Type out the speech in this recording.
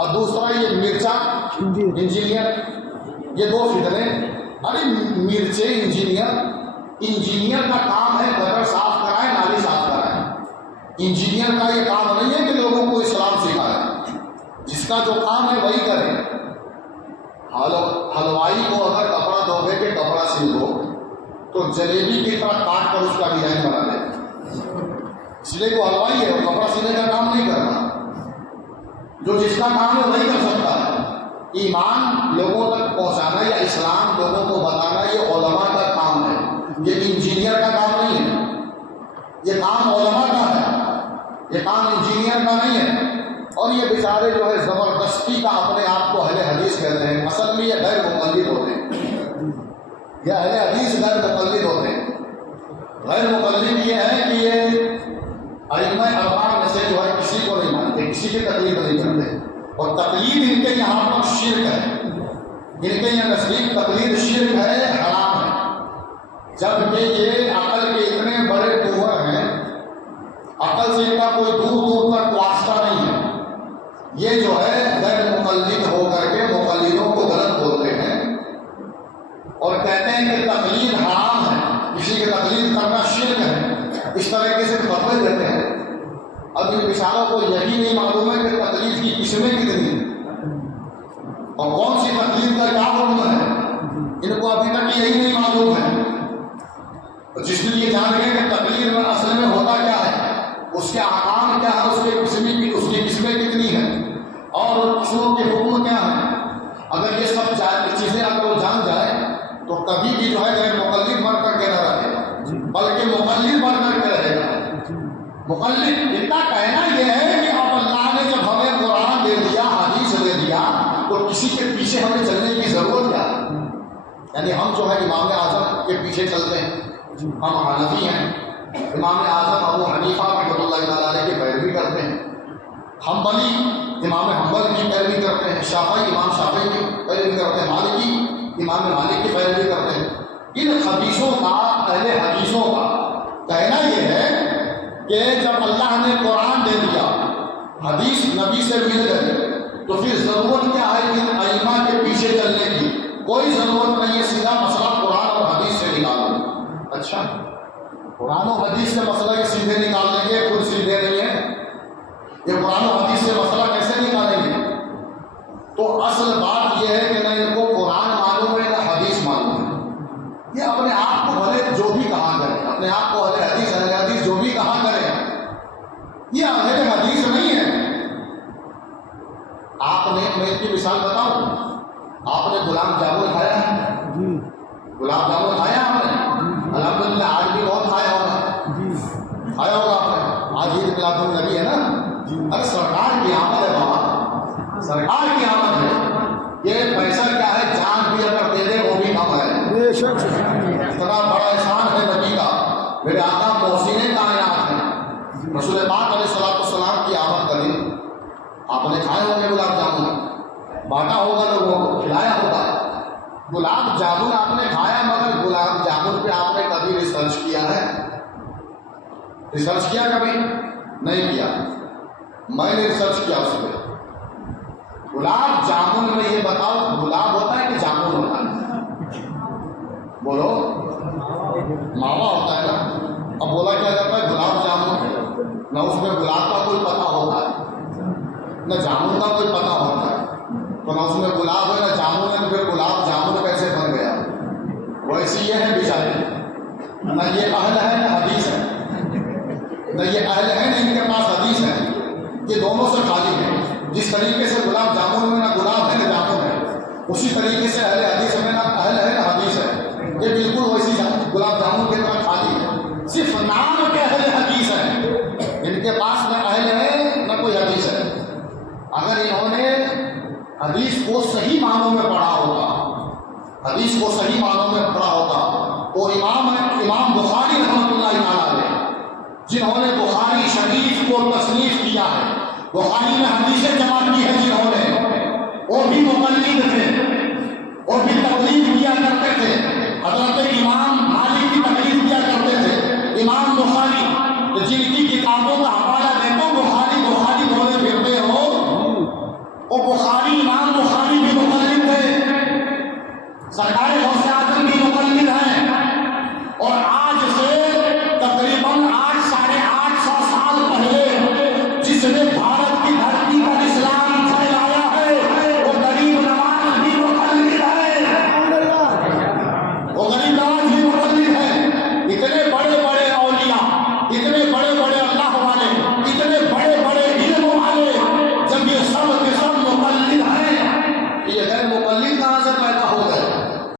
اور دوسرا یہ مرچا انجینئر، یہ دو فتنے. ارے مرچے انجینئر کا کام ہے گٹر صاف کرائے، نالی صاف کرائے. انجینئر کا یہ کام نہیں ہے کہ لوگوں کو اسلام سکھائے. جس کا جو کام ہے وہی کرے. حلوائی کو اگر کپڑا دو گے کہ کپڑا سل دو تو جلیبی کی طرح کاٹ کر اس کا ڈیزائن بنا دے. اس لیے وہ حلوائی ہے، وہ کپڑا سلنے کا کام نہیں کرتا. جو جس کا کام ہے وہی کر سکتا ہے. ایمان لوگوں تک پہنچانا یا اسلام لوگوں کو بتانا یہ علماء کا کام ہے، یہ انجینئر کا کام نہیں ہے. یہ کام علماء کا ہے، یہ کام انجینئر کا نہیں ہے. اور یہ بیچارے جو ہے زبردستی کا اپنے آپ کو اہل حدیث کہتے ہیں، اصل میں یہ غیر مقلد ہوتے ہیں. یہ اہل حدیث غیر مقلد ہوتے ہیں. غیر مقلد یہ ہے کہ یہ ائمہ اربعہ میں سے جو ہے کسی کو نہیں مانتے، کسی کی تقلید نہیں کرتے. اور تقلید ان کے یہاں پر شرک ہے. ان کے یہاں نزدیک تقلید شرک ہے، حرام ہے. جبکہ یہ عقل کے اتنے بڑے کنور ہیں، عقل سے ان کا کوئی دور دور تک واسطہ نہیں ہے. یہ جو ہے غیر مقلد ہو کر کے مقلدوں کو غلط بولتے ہیں اور کہتے ہیں کہ تقلید حرام ہے، کسی کی تقلید کرنا شرک ہے. اس طریقے سے فتوے دیتے ہیں. اب ان بیچاروں کو یہی نہیں معلوم ہے کہ تقلید کی قسمیں کتنی ہیں اور کون سی تقلید کا کیا حکم ہے. ان کو ابھی تک یہی نہیں معلوم ہے. جس نے یہ جان گئے کہ تقلید میں اصل میں ہوتا کیا ہے، اس کے احکام کیا ہے، اس کی قسمیں کتنی ہیں اور قصور کے حکم کیا ہیں. اگر یہ سب چیزیں اگر وہ جان جائے تو کبھی بھی جو ہے غیر مقلد بن کر کے نہ رہے بلکہ مقلد بن کر کے رہے گا. مقلد ان کا کہنا یہ ہے کہ اب اللہ نے جب ہمیں قرآن دے دیا، حدیث دے دیا، تو کسی کے پیچھے ہمیں چلنے کی ضرورت کیا ہے. یعنی ہم جو ہے امام اعظم کے پیچھے چلتے ہیں. ہم حنفی ہیں، امام اعظم ابو حنیفہ رحمۃ اللہ تعالیٰ علیہ کی پیروی کرتے ہیں. حنبلی امام حنبل کی پیروی کرتے ہیں. شافعی امام شافعی کی پیروی کرتے ہیں. مالکی امام مالک کی پیروی کرتے ہیں. ان حدیثوں کا، اہل حدیثوں کا کہنا یہ ہے کہ جب اللہ نے قرآن دے دیا، حدیث نبی سے مل گئے، تو پھر ضرورت کیا ہے کہ ائمہ کے پیچھے چلنے کی؟ کوئی ضرورت نہیں ہے. سیدھا مسئلہ قرآن اور حدیث سے نکالو. اچھا، قرآن و حدیث سے مسئلہ یہ سیدھے نکال لیں گے؟ خود سیدھے نہیں ہے. یہ قرآن و حدیث سے مسئلہ کیسے نکالیں گے؟ تو اصل بات یہ ہے کہ نہ ان کو قرآن معلوم ہے نہ حدیث معلوم ہے. یہ اپنے آپ کو بھلے جو بھی کہا کرے، اپنے آپ کو اہل حدیث جو بھی کہا کرے، یہ اہل حدیث نہیں ہے. آپ نے، میں اس کی مثال بتاؤں، آپ نے گلاب جامن کھایا ہے؟ گلاب جامن کھایا آپ نے؟ الحمدللہ آج بھی بہت کھایا ہوگا. کھایا ہوگا آپ نے. آج عید میلاد النبی ہے نا. ارے سرکار کی آمد ہے بابا، سرکار کی آمد ہے. یہ پیسہ کیا ہے، جان بھی اگر دے دے وہ بھی کم ہے. اتنا بڑا احسان ہے نبی کا. میرے آقا محسن کائنات ہیں، رسول پاک علیہ السلام کی آمد کا دن. آپ نے کھائے ہوں گے گلاب جامن، بانٹا ہوگا لوگوں کو، کھلایا ہوگا. گلاب جامن آپ نے کھایا، مگر گلاب جامن پہ آپ نے کبھی ریسرچ کیا ہے؟ ریسرچ کیا کبھی؟ نہیں کیا. میں نے ریسرچ کیا اس پہ. گلاب جامن میں یہ بتاؤ، گلاب ہوتا ہے کہ جامن ہوتا ہے؟ بولو. ماوا ہوتا ہے نا. اب بولا کیا جاتا ہے گلاب جامن. نہ اس میں گلاب کا کوئی پتہ ہوتا ہے نہ جامن کا کوئی پتہ ہوتا ہے. تو نہ اس میں گلاب ہے نہ جامن ہے، تو پھر گلاب جامن کیسے بن گیا؟ ویسے یہ ہے بیچارے، نہ یہ اہل ہے نہ حدیث ہے. نہ یہ اہل ہے نہ ان کے پاس حدیث ہے. یہ دونوں سے خالی ہے. جس طریقے سے گلاب جامن میں نہ گلاب ہے نہ جامن ہے، اسی طریقے سے اہل حدیث میں نہ اہل ہے نہ حدیث ہے. یہ بالکل ویسی گلاب جامن کی طرح خالی ہے. صرف نام کے اہل حدیث ہے. ان کے پاس نہ اہل ہے نہ کوئی حدیث ہے. اگر انہوں نے حدیث کو صحیح معنوں میں پڑھا ہوتا، حدیث کو صحیح معنوں میں پڑھا ہوتا، تو امام بخاری رحمۃ اللہ تعالیٰ علیہ، جنہوں نے بخاری شریف کو تصنیف کیا ہے، بخاری میں حدیثیں جمع کی ہے جنہوں نے، وہ بھی مقلد تھے، وہ بھی تقلید کیا کرتے تھے. حضرت امام مالک کی تقلید کیا کرتے تھے. امام بخاری جن کی کتابوں کا حوالہ دیکھو، بخاری بخاری بولے پھرتے ہو، وہ بخاری امام بخاری کے مطالب تھے. سرکار